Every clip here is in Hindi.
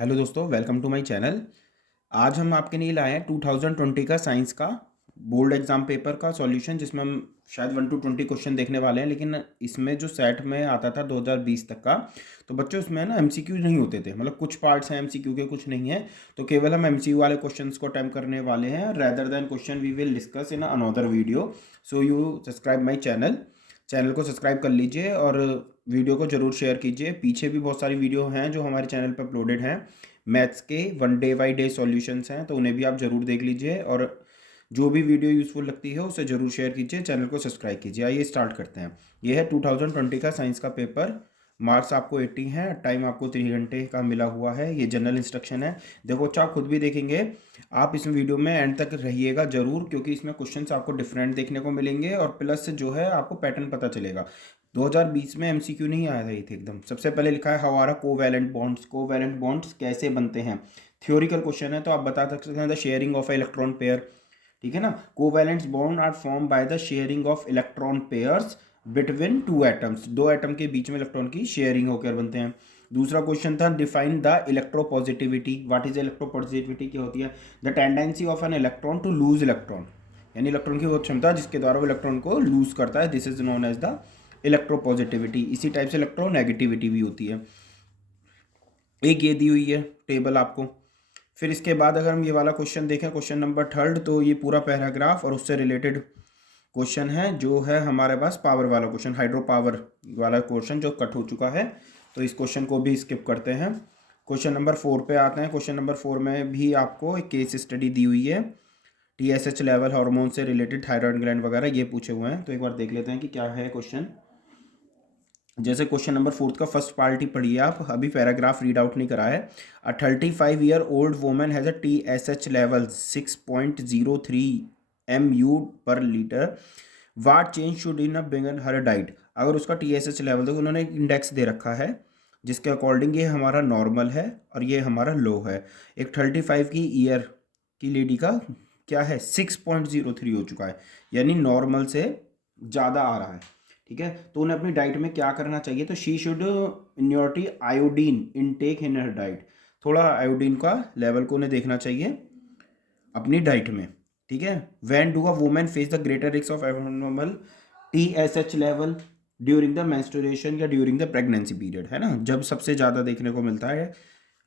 हेलो दोस्तों, वेलकम टू माय चैनल। आज हम आपके लिए लाए हैं 2020 का साइंस का बोर्ड एग्जाम पेपर का सॉल्यूशन, जिसमें हम शायद 1 to 20 क्वेश्चन देखने वाले हैं। लेकिन इसमें जो सेट में आता था 2020 तक का, तो बच्चों उसमें ना एमसीक्यू नहीं होते थे। मतलब कुछ पार्ट्स हैं एमसीक्यू के, कुछ नहीं है। तो केवल हम एमसीक्यू वाले क्वेश्चंस को अटेम्प्ट करने वाले हैं, rather than question we will discuss in another video. So you subscribe my channel. Channel को सब्सक्राइब कर लीजिए और वीडियो को ज़रूर शेयर कीजिए। पीछे भी बहुत सारी वीडियो हैं जो हमारे चैनल पर अपलोडेड हैं। मैथ्स के 1 डे बाई डे सॉल्यूशंस हैं, तो उन्हें भी आप ज़रूर देख लीजिए। और जो भी वीडियो यूज़फुल लगती है उसे ज़रूर शेयर कीजिए, चैनल को सब्सक्राइब कीजिए। आइए स्टार्ट करते हैं। ये है 2020 का साइंस का पेपर। मार्क्स आपको 80 हैं, टाइम आपको 3 घंटे का मिला हुआ है। ये जनरल इंस्ट्रक्शन है। देखो अच्छा, आप खुद भी देखेंगे। आप इस वीडियो में एंड तक रहिएगा ज़रूर, क्योंकि इसमें क्वेश्चंस आपको डिफरेंट देखने को मिलेंगे और प्लस जो है आपको पैटर्न पता चलेगा। 2020 में एमसीक्यू नहीं आया था ये थे एकदम। सबसे पहले लिखा है हमारा कोवैलेंट बॉन्ड्स। कोवैलेंट बॉन्ड्स कैसे बनते हैं, थ्योरिकल क्वेश्चन है, तो आप बता सकते हैं the sharing of electron pair. ठीक है ना। Covalent bond are form by the sharing of electron pairs between two atoms. दो एटम के बीच में इलेक्ट्रॉन की शेयरिंग होकर बनते हैं। दूसरा क्वेश्चन था define the electropositivity. What is electropositivity, क्या होती है? The tendency of an electron to lose electron, यानी इलेक्ट्रॉन की वो क्षमता जिसके द्वारा वो इलेक्ट्रॉन को लूज करता है, this is known as the electropositivity. इसी टाइप से इलेक्ट्रोनेगेटिविटी भी होती है। एक ये दी हुई है टेबल आपको। फिर इसके बाद अगर हम ये वाला क्वेश्चन देखें, क्वेश्चन नंबर 3, तो ये पूरा पैराग्राफ और उससे रिलेटेड क्वेश्चन है जो है हमारे पास पावर वाला क्वेश्चन, हाइड्रो पावर वाला क्वेश्चन जो कट हो चुका है। तो इस क्वेश्चन को भी स्किप करते हैं। क्वेश्चन नंबर 4 पे आते हैं। क्वेश्चन नंबर 4 में भी आपको एक केस स्टडी दी हुई है। टीएसएच लेवल, हार्मोन से रिलेटेड, थायराइड ग्लैंड वगैरह ये पूछे हुए हैं। तो एक बार देख लेते हैं कि क्या है क्वेश्चन। जैसे क्वेश्चन नंबर 4 का फर्स्ट पार्ट ही पढ़िए आप, अभी पैराग्राफ रीड आउट नहीं करा है। A 35-year-old woman has a TSH level 6.03 MU per litre. What change should in begin her diet. अगर उसका TSH लेवल, देखो उन्होंने एक इंडेक्स दे रखा है जिसके अकॉर्डिंग ये हमारा नॉर्मल है और ये हमारा लो है। एक 35 की ईयर की लेडी का क्या है, 6.03 हो चुका है, यानी नॉर्मल से ज़्यादा आ रहा है। ठीक है, तो उन्हें अपनी डाइट में क्या करना चाहिए? तो शी शुड इन्योरिटी iodine intake in her diet. थोड़ा आयोडीन का लेवल को उन्हें देखना चाहिए अपनी डाइट में। ठीक है। When do a women face the greater risk of abnormal TSH level during the menstruation या ड्यूरिंग द प्रेगनेंसी पीरियड, है ना, जब सबसे ज़्यादा देखने को मिलता है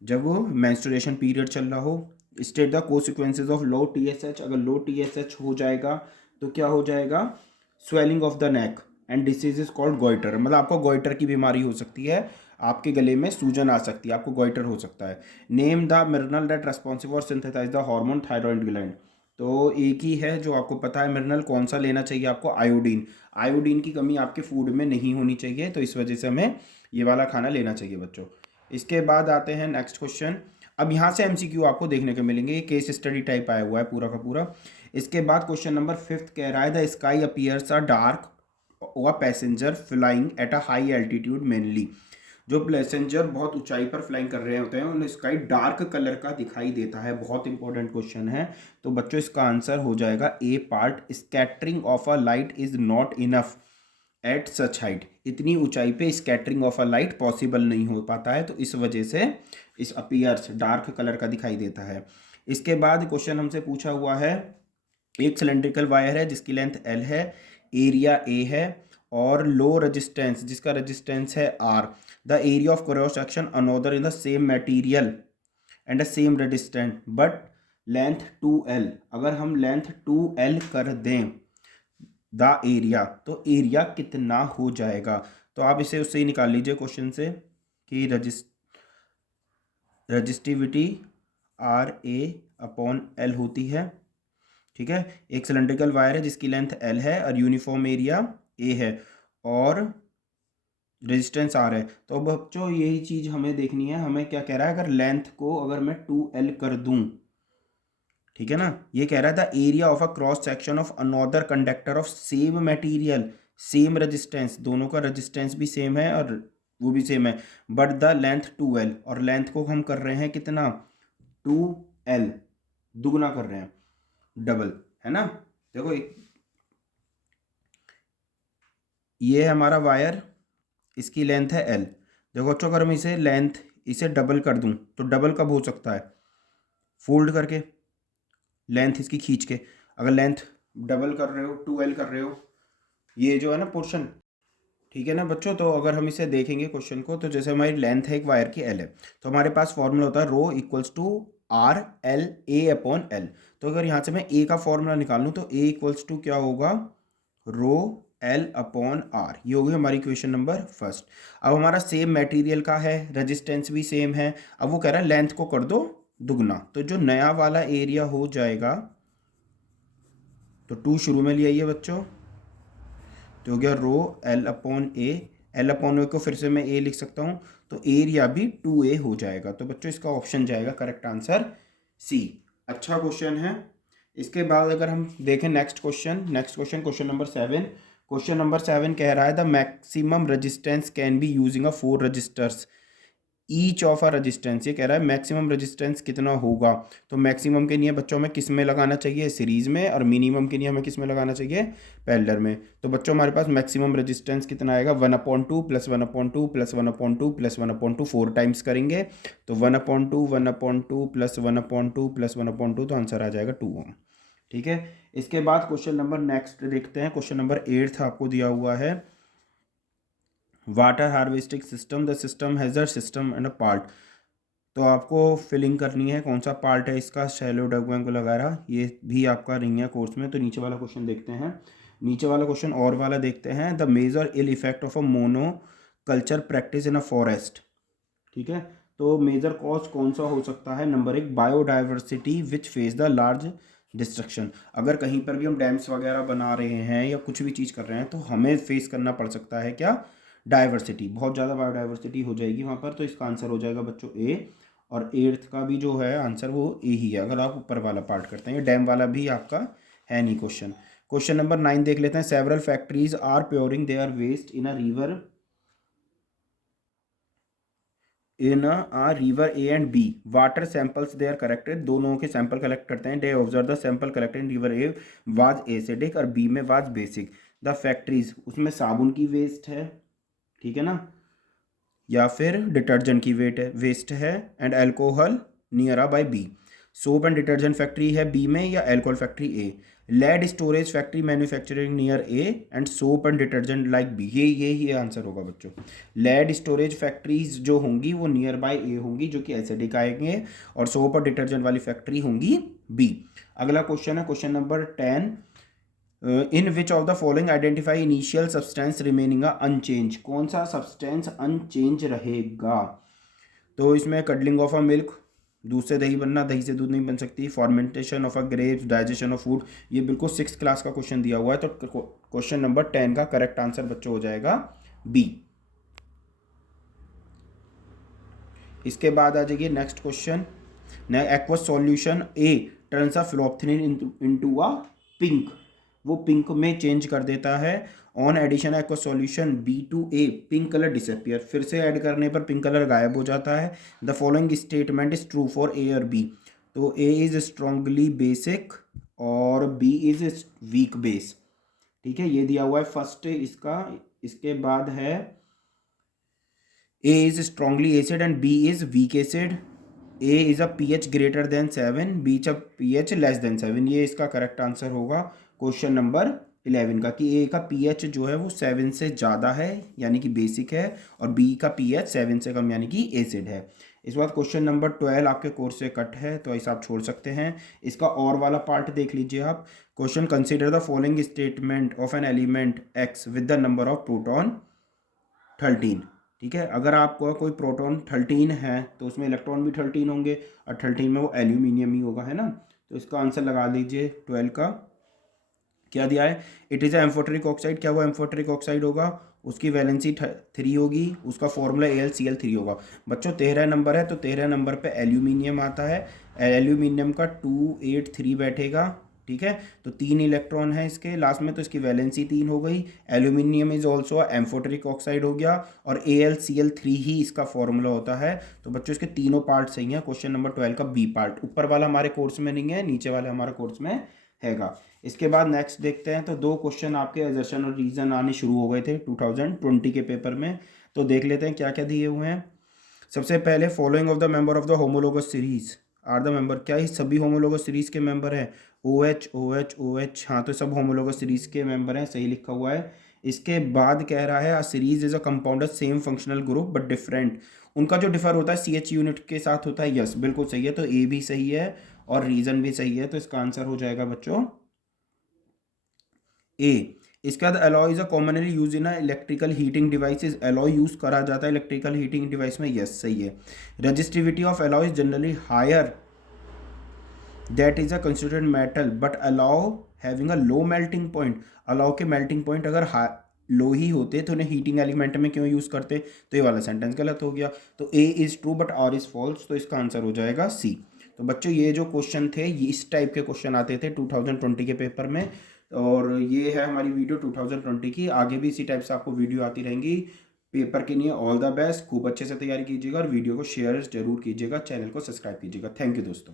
जब वो मेंस्ट्रुएशन पीरियड चल रहा हो। State the consequences of low TSH। अगर लो TSH हो जाएगा तो क्या हो जाएगा? Swelling of the neck and disease is called goitre. मतलब आपको गोइटर की बीमारी हो सकती है, आपके गले में सूजन आ सकती है, आपको गोइटर हो सकता है। Name the mineral that responsive और synthesise the hormone thyroid gland. तो एक ही है जो आपको पता है मिनरल, कौन सा लेना चाहिए आपको? आयोडीन। आयोडीन की कमी आपके फूड में नहीं होनी चाहिए, तो इस वजह से हमें ये वाला खाना लेना चाहिए बच्चों। इसके बाद आते हैं नेक्स्ट क्वेश्चन। अब यहाँ से एमसीक्यू आपको देखने को मिलेंगे, ये केस स्टडी टाइप आया हुआ है पूरा का पूरा। इसके बाद क्वेश्चन नंबर 5 कह रहा है the sky appears a dark और passenger flying at a high altitude mainly. जो पैसेंजर बहुत ऊंचाई पर फ्लाइंग कर रहे होते हैं उन्हें स्काई डार्क कलर का दिखाई देता है। बहुत इंपॉर्टेंट क्वेश्चन है। तो बच्चों इसका आंसर हो जाएगा A part, scattering of a light is not enough at such height. इतनी ऊंचाई पे scattering of a light possible नहीं हो पाता है, तो इस वजह से इस अपीयर्स डार्क कलर का दिखाई देता है। इसके बाद क्वेश्चन हमसे पूछा हुआ है, एक सिलेंड्रिकल वायर है जिसकी लेंथ L है, एरिया A है और लो रेजिस्टेंस जिसका रेजिस्टेंस है R। The area of cross section another in the same material and the same resistant but length 2L। अगर हम लेंथ 2L कर दें द एरिया, तो एरिया कितना हो जाएगा? तो आप इसे उससे ही निकाल लीजिए क्वेश्चन से कि रजिस्टिविटी RA/L होती है। ठीक है। एक सिलेंड्रिकल वायर है जिसकी लेंथ L है और यूनिफॉर्म एरिया A है और रेजिस्टेंस R है। तो अब बच्चों यही चीज़ हमें देखनी है। हमें क्या कह रहा है, अगर लेंथ को अगर मैं 2L कर दूं, ठीक है ना, ये कह रहा था area of a cross section of another conductor of same material same resistance, दोनों का रेजिस्टेंस भी सेम है और वो भी सेम है, बट द लेंथ 2L, और लेंथ को हम कर रहे हैं कितना? 2L, दुगना कर रहे हैं, डबल, है ना। देखो ये है हमारा वायर, इसकी लेंथ है L। देखो बच्चों, अगर हम इसे लेंथ इसे डबल कर दूं तो डबल कब हो सकता है? फोल्ड करके, लेंथ इसकी खींच के। अगर लेंथ डबल कर रहे हो, 2l कर रहे हो, ये जो है ना पोर्शन, ठीक है ना बच्चों। तो अगर हम इसे देखेंगे क्वेश्चन को, तो जैसे हमारी लेंथ है एक वायर की l है, तो हमारे पास फॉर्मूला होता है rho equals to R L A upon L. तो अगर यहाँ से मैं ए का फॉर्मूला निकाल लूँ तो ए इक्वल्स टू क्या होगा? Rho L upon R. ये होगी हमारी क्वेश्चन नंबर फर्स्ट। अब हमारा सेम मटेरियल का है, रेजिस्टेंस भी सेम है। अब वो कह रहा है लेंथ को कर दो दुगना, तो जो नया वाला एरिया हो जाएगा, तो 2 शुरू में ले आइए बच्चों, तो हो गया रो एल अपॉन ए। एल अपॉन ए को फिर से मैं ए लिख सकता हूँ, तो एरिया भी 2a हो जाएगा। तो बच्चों इसका ऑप्शन जाएगा करेक्ट आंसर सी। अच्छा क्वेश्चन है। इसके बाद अगर हम देखें next question, question number 7। Question number 7 कह रहा है the maximum resistance can be using a 4 resistors each of a resistance. ये कह रहा है मैक्सिमम रेजिस्टेंस कितना होगा। तो मैक्सिमम के लिए बच्चों में किस में लगाना चाहिए? सीरीज में। और मिनिमम के लिए हमें किस में लगाना चाहिए? पैरेलल में। तो बच्चों हमारे पास मैक्सिमम रेजिस्टेंस कितना आएगा? 1/2 प्लस 1/2 प्लस 1/2 प्लस 1/2, 4 टाइम्स करेंगे तो 1/2 1/2 प्लस 1/2 प्लस 1/2, तो आंसर आ जाएगा 2 ओम। ठीक है। इसके बाद क्वेश्चन नंबर नेक्स्ट देखते हैं। क्वेश्चन नंबर 8 आपको दिया हुआ है water harvesting system, the system has a system and a part. तो आपको फिलिंग करनी है कौन सा पार्ट है इसका, शैलो डगवेंग वगैरह, ये भी आपका नहीं है कोर्स में। तो नीचे वाला क्वेश्चन देखते हैं। नीचे वाला क्वेश्चन और वाला देखते हैं, the major ill effect of a monoculture practice in a forest. ठीक है। तो मेजर कॉज कौन सा हो सकता है? Number 1, biodiversity which face the large destruction. अगर कहीं पर भी हम डैम्स वगैरह बना रहे हैं या कुछ भी चीज़ कर रहे हैं, तो हमें फेस करना पड़ सकता है क्या? डाइवर्सिटी, बहुत ज़्यादा बायोडाइवर्सिटी हो जाएगी वहाँ पर। तो इसका आंसर हो जाएगा बच्चों ए। और 8th का भी जो है आंसर वो ए ही है, अगर आप ऊपर वाला पार्ट करते हैं। ये डैम वाला भी आपका है नहीं क्वेश्चन। क्वेश्चन नंबर 9 देख लेते हैं। Several factories are pouring their waste in a river river A and B. Water samples they are collected, दोनों के सैंपल कलेक्ट करते हैं। They observe the sample collected in river A was acidic और बी में वाज बेसिक। द फैक्ट्रीज, उसमें साबुन की वेस्ट है, ठीक है ना, या फिर डिटर्जेंट की वेस्ट है, and alcohol near by B. Soap and detergent factory है बी में या alcohol factory A. Lead storage factory manufacturing near A and soap and detergent like B. ये ही आंसर होगा बच्चों। लेड स्टोरेज फैक्ट्रीज जो होंगी वो नियर बाय ए होंगी, जो कि एसिडिक आएंगे, और सोप और डिटर्जेंट वाली फैक्ट्री होंगी बी। अगला क्वेश्चन है question number 10। In which of the following identify initial substance remaining unchange. कौन सा सब्सटेंस अनचेंज रहेगा? तो इसमें कडलिंग ऑफ अ मिल्क, दूध से दही बनना, दही से दूध नहीं बन सकती, fermentation of a grapes, digestion of food. ये बिल्कुल 6th क्लास का क्वेश्चन दिया हुआ है। तो क्वेश्चन नंबर 10 का करेक्ट आंसर बच्चों हो जाएगा बी। इसके बाद आ जाइए next question. Aqueous solution A turns a phenolphthalein into a pink. वो पिंक में चेंज कर देता है। On addition aqueous solution B to A pink colour disappear. फिर से ऐड करने पर पिंक कलर गायब हो जाता है। The following statement is true for a और बी। तो ए इज स्ट्रांगली बेसिक और बी इज वीक बेस। ठीक है, ये दिया हुआ है फर्स्ट इसका। इसके बाद है A is strongly acid and B is weak acid. A is a pH greater than 7, B is a pH less than 7। ये इसका करेक्ट आंसर होगा क्वेश्चन नंबर 11 का, कि A का pH जो है वो 7 से ज़्यादा है यानी कि बेसिक है, और B का pH 7 से कम यानी कि एसिड है। इस बात क्वेश्चन नंबर 12 आपके कोर्स से कट है, तो ऐसा आप छोड़ सकते हैं। इसका और वाला पार्ट देख लीजिए आप। Question, consider the following statement of an element X with the number of proton 13। ठीक है, अगर आपको कोई प्रोटॉन 13 है तो उसमें इलेक्ट्रॉन भी 13 होंगे, और 13 में वो एल्यूमिनियम ही होगा, है ना। तो इसका आंसर लगा लीजिए 12 का। क्या दिया है? It is a amphoteric oxide. क्या वो एम्फोटेरिक ऑक्साइड होगा? उसकी वैलेंसी 3 होगी, उसका फॉर्मूला AlCl3 होगा। बच्चों 13 नंबर है, तो 13 नंबर पे एल्यूमिनियम आता है। एल्यूमिनियम का 283 बैठेगा। ठीक है, तो 3 इलेक्ट्रॉन है इसके लास्ट में, तो इसकी वैलेंसी 3 हो गई। Aluminium is also amphoteric oxide हो गया, और AlCl3 ही इसका फॉर्मूला होता है। तो बच्चों इसके तीनों पार्ट सही हैं। क्वेश्चन नंबर 12 का बी पार्ट। ऊपर वाला हमारे कोर्स में नहीं है, नीचे वाला हमारे कोर्स में हैगा। इसके बाद नेक्स्ट देखते हैं। तो 2 क्वेश्चन आपके असर्शन और रीजन आने शुरू हो गए थे 2020 के पेपर में। तो देख लेते हैं क्या क्या दिए हुए हैं। सबसे पहले following of the member of the homologous series are the member, क्या ये सभी होमोलोगस सीरीज के मेंबर हैं? O H O H O H, हाँ तो सब होमोलोगस सीरीज के मेंबर हैं, सही लिखा हुआ है। इसके बाद कह रहा है a series is a compound same functional group but different, उनका जो डिफर होता है सी एच यूनिट के साथ होता है। यस बिल्कुल सही है, तो ए भी सही है और रीजन भी सही है, तो इसका आंसर हो जाएगा बच्चों ए। इसके बाद alloy is a commonly use in electrical heating devices, alloy use करा जाता है इलेक्ट्रिकल हीटिंग डिवाइस में। यस सही है। Resistivity of alloy is generally higher that is a considered metal but alloy having a low melting point, alloy के मेल्टिंग पॉइंट अगर लो ही होते तो उन्हें हीटिंग एलिमेंट में क्यों यूज करते? तो ये वाला सेंटेंस गलत हो गया। तो A is true but R is false, तो इसका आंसर हो जाएगा सी। तो बच्चों ये जो क्वेश्चन थे ये इस टाइप के क्वेश्चन आते थे 2020 के पेपर में, और ये है हमारी वीडियो 2020 की। आगे भी इसी टाइप से आपको वीडियो आती रहेंगी। पेपर के लिए ऑल द बेस्ट, खूब अच्छे से तैयारी कीजिएगा और वीडियो को शेयर जरूर कीजिएगा, चैनल को सब्सक्राइब कीजिएगा। थैंक यू दोस्तों।